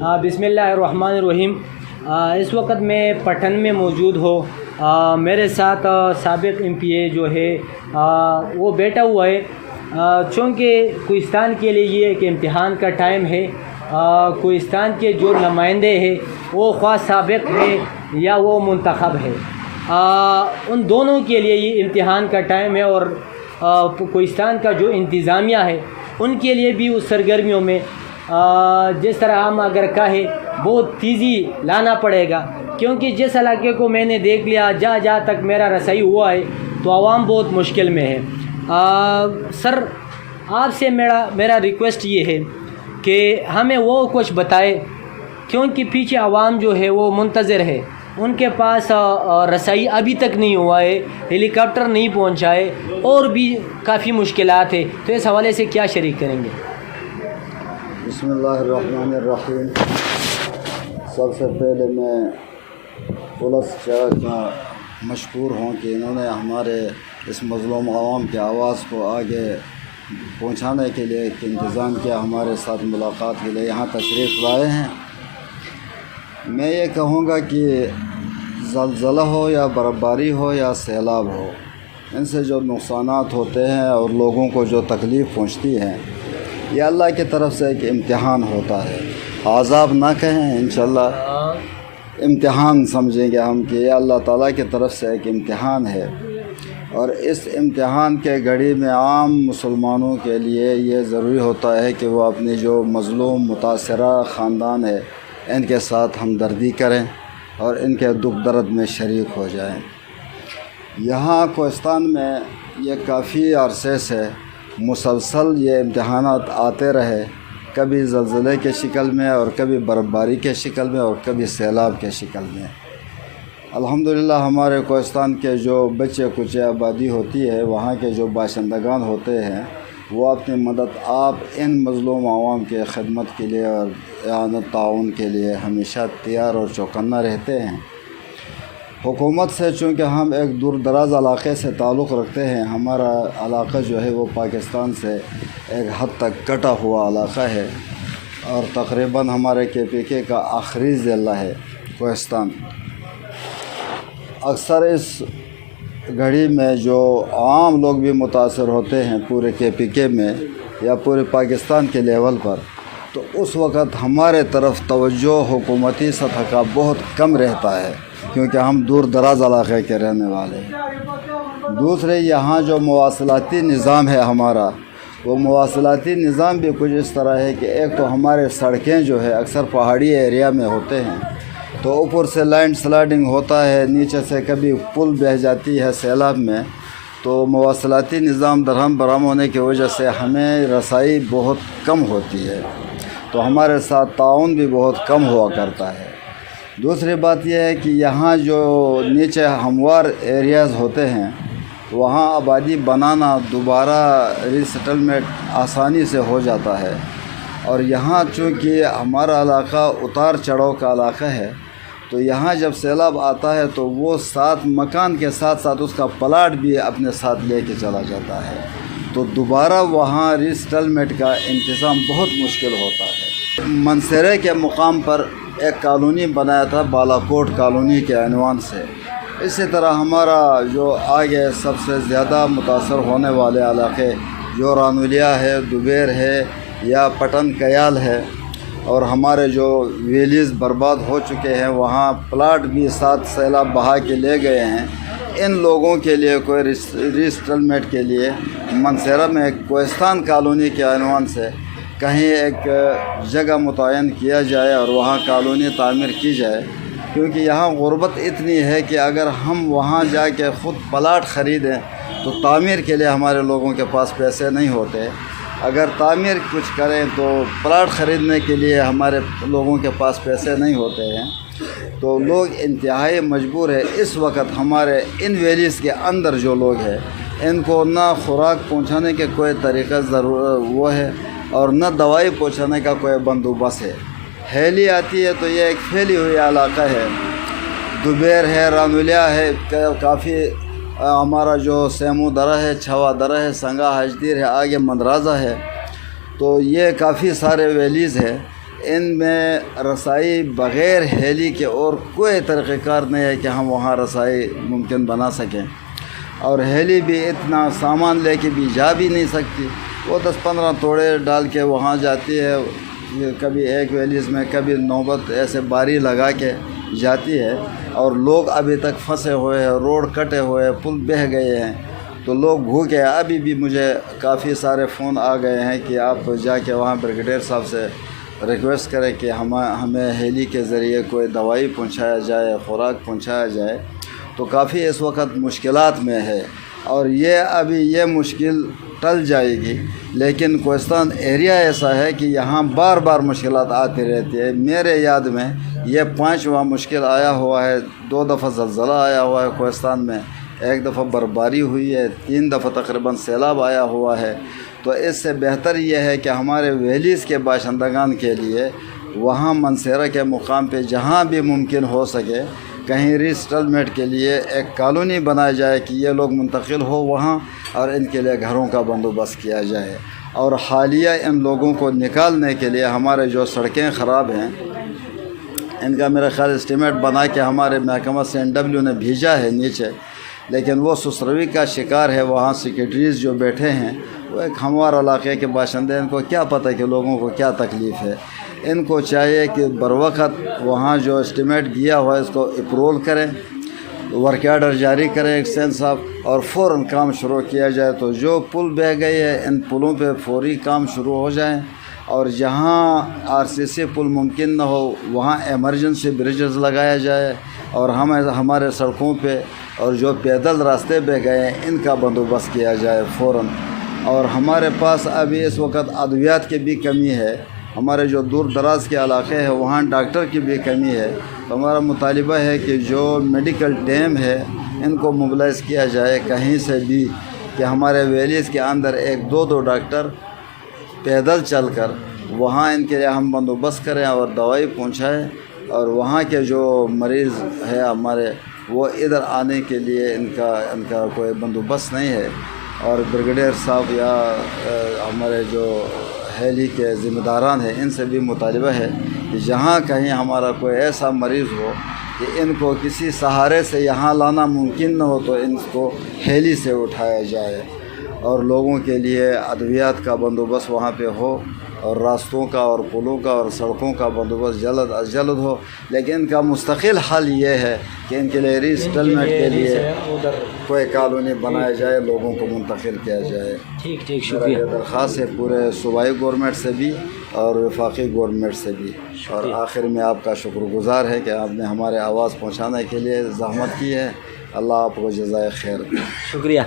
بسم اللہ الرحمن الرحیم۔ اس وقت میں پٹن میں موجود ہوں۔ میرے ساتھ سابق MP جو ہے وہ بیٹھا ہوا ہے، چونکہ کوہستان کے لیے یہ ایک امتحان کا ٹائم ہے۔ کوہستان کے جو نمائندے ہیں وہ خواہ سابق ہے یا وہ منتخب ہے، ان دونوں کے لیے یہ امتحان کا ٹائم ہے، اور کوہستان کا جو انتظامیہ ہے ان کے لیے بھی اس سرگرمیوں میں جس طرح ہم اگر کہیں بہت تیزی لانا پڑے گا، کیونکہ جس علاقے کو میں نے دیکھ لیا جہاں تک میرا رسائی ہوا ہے تو عوام بہت مشکل میں ہے۔ سر، آپ سے میرا ریکویسٹ یہ ہے کہ ہمیں وہ کچھ بتائے، کیونکہ پیچھے عوام جو ہے وہ منتظر ہے، ان کے پاس رسائی ابھی تک نہیں ہوا ہے، ہیلی کاپٹر نہیں پہنچا ہے، اور بھی کافی مشکلات ہیں، تو اس حوالے سے کیا شریک کریں گے؟ بسم اللہ الرحمن الرحیم۔ سب سے پہلے میں پولیس کا مشکور ہوں کہ انہوں نے ہمارے اس مظلوم عوام کی آواز کو آگے پہنچانے کے لیے ایک انتظام کیا، ہمارے ساتھ ملاقات کے لیے یہاں تشریف لائے ہیں۔ میں یہ کہوں گا کہ زلزلہ ہو یا برفباری ہو یا سیلاب ہو، ان سے جو نقصانات ہوتے ہیں اور لوگوں کو جو تکلیف پہنچتی ہے، یہ اللہ کی طرف سے ایک امتحان ہوتا ہے۔ عذاب نہ کہیں، انشاءاللہ امتحان سمجھیں گے ہم کہ یہ اللہ تعالیٰ کی طرف سے ایک امتحان ہے، اور اس امتحان کے گھڑی میں عام مسلمانوں کے لیے یہ ضروری ہوتا ہے کہ وہ اپنی جو مظلوم متاثرہ خاندان ہے ان کے ساتھ ہمدردی کریں اور ان کے دکھ درد میں شریک ہو جائیں۔ یہاں کوہستان میں یہ کافی عرصے سے مسلسل یہ امتحانات آتے رہے، کبھی زلزلے کے شکل میں اور کبھی برفباری کے شکل میں اور کبھی سیلاب کے شکل میں۔ الحمدللہ ہمارے کوہستان کے جو بچے کچے آبادی ہوتی ہے، وہاں کے جو باشندگان ہوتے ہیں، وہ اپنی مدد آپ ان مظلوم عوام کے خدمت کے لیے اور اعانت تعاون کے لیے ہمیشہ تیار اور چوکنا رہتے ہیں۔ حکومت سے چونکہ ہم ایک دور دراز علاقے سے تعلق رکھتے ہیں، ہمارا علاقہ جو ہے وہ پاکستان سے ایک حد تک کٹا ہوا علاقہ ہے، اور تقریباً ہمارے KPK کا آخری ضلع ہے کوہستان۔ اکثر اس گھڑی میں جو عام لوگ بھی متاثر ہوتے ہیں پورے KPK میں یا پورے پاکستان کے لیول پر، تو اس وقت ہمارے طرف توجہ حکومتی سطح کا بہت کم رہتا ہے، کیونکہ ہم دور دراز علاقے کے رہنے والے ہیں۔ دوسرے، یہاں جو مواصلاتی نظام ہے ہمارا، وہ مواصلاتی نظام بھی کچھ اس طرح ہے کہ ایک تو ہمارے سڑکیں جو ہے اکثر پہاڑی ایریا میں ہوتے ہیں، تو اوپر سے لینڈ سلائڈنگ ہوتا ہے، نیچے سے کبھی پل بہہ جاتی ہے سیلاب میں، تو مواصلاتی نظام درہم برہم ہونے کی وجہ سے ہمیں رسائی بہت کم ہوتی ہے، تو ہمارے ساتھ تعاون بھی بہت کم ہوا کرتا ہے۔ دوسری بات یہ ہے کہ یہاں جو نیچے ہموار ایریاز ہوتے ہیں، وہاں آبادی بنانا دوبارہ ری سیٹلمنٹ آسانی سے ہو جاتا ہے، اور یہاں چونکہ ہمارا علاقہ اتار چڑھاؤ کا علاقہ ہے، تو یہاں جب سیلاب آتا ہے تو وہ ساتھ مکان کے ساتھ ساتھ اس کا پلاٹ بھی اپنے ساتھ لے کے چلا جاتا ہے، تو دوبارہ وہاں ری سیٹلمنٹ کا انتظام بہت مشکل ہوتا ہے۔ منسیرے کے مقام پر ایک کالونی بنایا تھا بالا کوٹ کالونی کے عنوان سے۔ اسی طرح ہمارا جو آگے سب سے زیادہ متاثر ہونے والے علاقے جو رانولیا ہے، دوبیر ہے یا پٹن کیال ہے، اور ہمارے جو ویلیز برباد ہو چکے ہیں، وہاں پلاٹ بھی ساتھ سیلاب بہا کے لے گئے ہیں، ان لوگوں کے لیے کوئی ری سیٹلمنٹ کے لیے منسیرہ میں کوہستان کالونی کے عنوان سے کہیں ایک جگہ متعین کیا جائے اور وہاں کالونی تعمیر کی جائے، کیونکہ یہاں غربت اتنی ہے کہ اگر ہم وہاں جا کے خود پلاٹ خریدیں تو تعمیر کے لیے ہمارے لوگوں کے پاس پیسے نہیں ہوتے، اگر تعمیر کچھ کریں تو پلاٹ خریدنے کے لیے ہمارے لوگوں کے پاس پیسے نہیں ہوتے ہیں، تو لوگ انتہائی مجبور ہے اس وقت ہمارے ان ویلیز کے اندر جو لوگ ہیں ان کو نہ خوراک پہنچانے کے کوئی طریقہ وہ ہے اور نہ دوائی پہنچانے کا کوئی بندوبست ہے۔ ہیلی آتی ہے تو یہ ایک پھیلی ہوئی علاقہ ہے، دوبیر ہے، رانولیا ہے، کافی ہمارا جو سیمو درہ ہے، چھوا درہ ہے، سنگا حجدیر ہے، آگے مندرازہ ہے، تو یہ کافی سارے ویلیز ہے۔ ان میں رسائی بغیر ہیلی کے اور کوئی طریقہ کار نہیں ہے کہ ہم وہاں رسائی ممکن بنا سکیں، اور ہیلی بھی اتنا سامان لے کے بھی جا بھی نہیں سکتی، وہ 10-15 توڑے ڈال کے وہاں جاتی ہے، کبھی ایک ویلیز میں کبھی نوبت ایسے باری لگا کے جاتی ہے، اور لوگ ابھی تک پھنسے ہوئے ہیں، روڈ کٹے ہوئے ہیں، پل بہہ گئے ہیں، تو لوگ بھوکے ہیں۔ ابھی بھی مجھے کافی سارے فون آ گئے ہیں کہ آپ جا کے وہاں بریگیڈیئر صاحب سے ریکویسٹ کریں کہ ہمیں ہیلی کے ذریعے کوئی دوائی پہنچایا جائے، خوراک پہنچایا جائے، تو کافی اس وقت مشکلات میں ہے، اور یہ مشکل ٹل جائے گی، لیکن کوہستان ایریا ایسا ہے کہ یہاں بار بار مشکلات آتی رہتی ہے۔ میرے یاد میں یہ 5واں مشکل آیا ہوا ہے، 2 دفعہ زلزلہ آیا ہوا ہے کوہستان میں، 1 دفعہ برفباری ہوئی ہے، 3 دفعہ تقریباً سیلاب آیا ہوا ہے۔ تو اس سے بہتر یہ ہے کہ ہمارے ویلیز کے باشندگان کے لیے وہاں منصیرہ کے مقام پہ جہاں بھی ممکن ہو سکے کہیں ری سیٹلمنٹ کے لیے ایک کالونی بنایا جائے کہ یہ لوگ منتقل ہو وہاں، اور ان کے لیے گھروں کا بندوبست کیا جائے، اور حالیہ ان لوگوں کو نکالنے کے لیے ہمارے جو سڑکیں خراب ہیں ان کا میرا خیال اسٹیمیٹ بنا کے ہمارے محکمہ CNW نے بھیجا ہے نیچے، لیکن وہ سسروی کا شکار ہے۔ وہاں سیکریٹریز جو بیٹھے ہیں وہ ایک ہموار علاقے کے باشندے، ان کو کیا پتہ کہ لوگوں کو کیا تکلیف ہے۔ ان کو چاہیے کہ بروقت وہاں جو اسٹیمیٹ دیا ہوا ہے اس کو اپروول کریں، ورک آرڈر جاری کریں ایکسچینج صاحب، اور فوراً کام شروع کیا جائے، تو جو پل بہہ گئے ہیں ان پلوں پہ فوری کام شروع ہو جائیں، اور جہاں RCC پل ممکن نہ ہو وہاں ایمرجنسی بریجز لگایا جائے، اور ہمارے سڑکوں پہ اور جو پیدل راستے بہ گئے ہیں ان کا بندوبست کیا جائے فوراً۔ اور ہمارے پاس ابھی اس وقت ادویات کی بھی کمی ہے، ہمارے جو دور دراز کے علاقے ہیں وہاں ڈاکٹر کی بھی کمی ہے، تو ہمارا مطالبہ ہے کہ جو میڈیکل ٹیم ہے ان کو موبلائز کیا جائے کہیں سے بھی، کہ ہمارے ویلیز کے اندر 1-2 ڈاکٹر پیدل چل کر وہاں ان کے لیے ہم بندوبست کریں اور دوائی پہنچائیں، اور وہاں کے جو مریض ہے ہمارے وہ ادھر آنے کے لیے ان کا کوئی بندوبست نہیں ہے۔ اور بریگیڈیئر صاحب یا ہمارے جو ہیلی کے ذمہ داران ہیں ان سے بھی مطالبہ ہے کہ جہاں کہیں ہمارا کوئی ایسا مریض ہو کہ ان کو کسی سہارے سے یہاں لانا ممکن نہ ہو تو ان کو ہیلی سے اٹھایا جائے، اور لوگوں کے لیے ادویات کا بندوبست وہاں پہ ہو، اور راستوں کا اور پلوں کا اور سڑکوں کا بندوبست جلد از جلد ہو۔ لیکن ان کا مستقل حل یہ ہے کہ ان کے لیے ری سیٹلمنٹ کے لیے کوئی کالونی بنایا جائے، لوگوں کو منتقل کیا جائے۔ ٹھیک شکریہ۔ یہ درخواست ہے پورے صوبائی گورنمنٹ سے بھی اور وفاقی گورنمنٹ سے بھی، اور آخر میں آپ کا شکر گزار ہے کہ آپ نے ہمارے آواز پہنچانے کے لیے زحمت کی ہے۔ اللہ آپ کو جزائے خیر دے۔ شکریہ۔